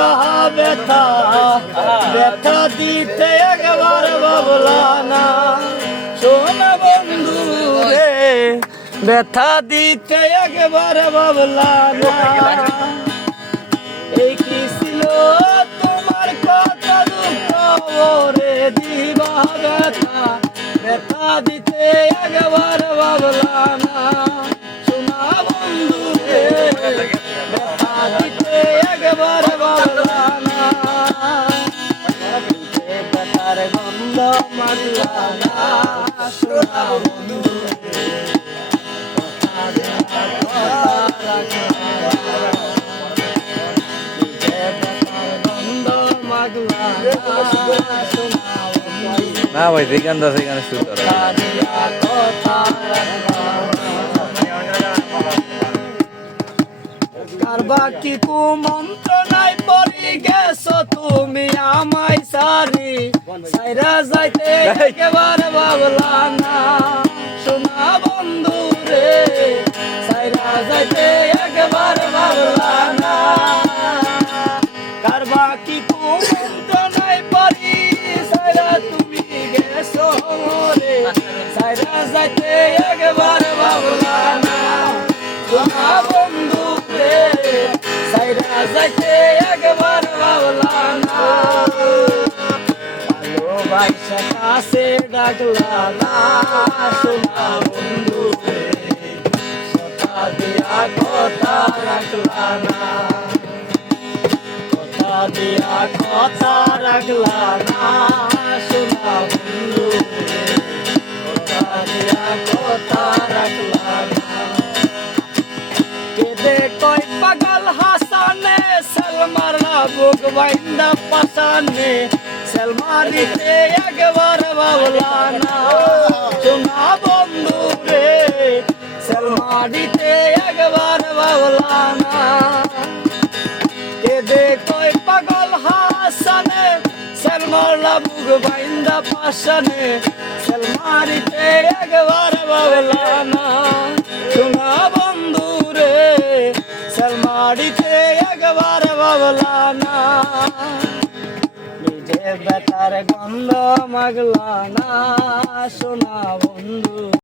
দিবা ব্যথা ব্যথা দিতে একবার ভাবলা না সোনা বন্ধু রে ব্যথা দিতে একবার ভাবলা না এই কি ছিল তোমার কত দুঃখ ওরে দিবা ব্যথা ব্যথা দিতে একবার ভাবলা না সোনা বন্ধু রে ব্যথা দিতে একবার ভাবলা না ব্যথার গন্ধ মাগলা না সোনা বন্ধু রে কথা দেয়া কথা রাখলা না ভাই যেখান সেখানে শুরু করো কার বাকি কুমন্ত্রণায় পড়ি গেছো তুমি আমায় সারি সাইরা যাইতে একেবারে ভাবলা না সোনা বন্ধু রে সাইরা যাইতে একেবারে ভাবলা না কার বাকি কুমন্ত্রণায় পড়ি সাইরা তুমি গেছো রে সাইরা যাইতে একেবারে ভাবলা না সোনা বন্ধু রে সাইরা যাইতে একবার ভাবলা না ভালোবাসা কাছে ডাকলা না সোনা বন্ধু রে কথা দিয়া কথা রাখলা না কথা দিয়া কথা রাখলা না সোনা বন্ধু রে কথা দিয়া কথা রাখলা না কেদে কই পাগল হাসানে সালমারা বুক বাইন্দা পাসানে সালমারিতে একবার ভাবলা না সোনা বন্ধু রে সালমারিতে একবার ভাবলা না কেদে কই পাগল হাসানে সালমারা বুক বাইন্দা পাসানে সালমারিতে একবার ভাবলা না সোনা বন্ধু রে সালমারিতে একবার ভাবলা না নিজে ব্যথার গন্ধ মাগলা না সোনা বন্ধু।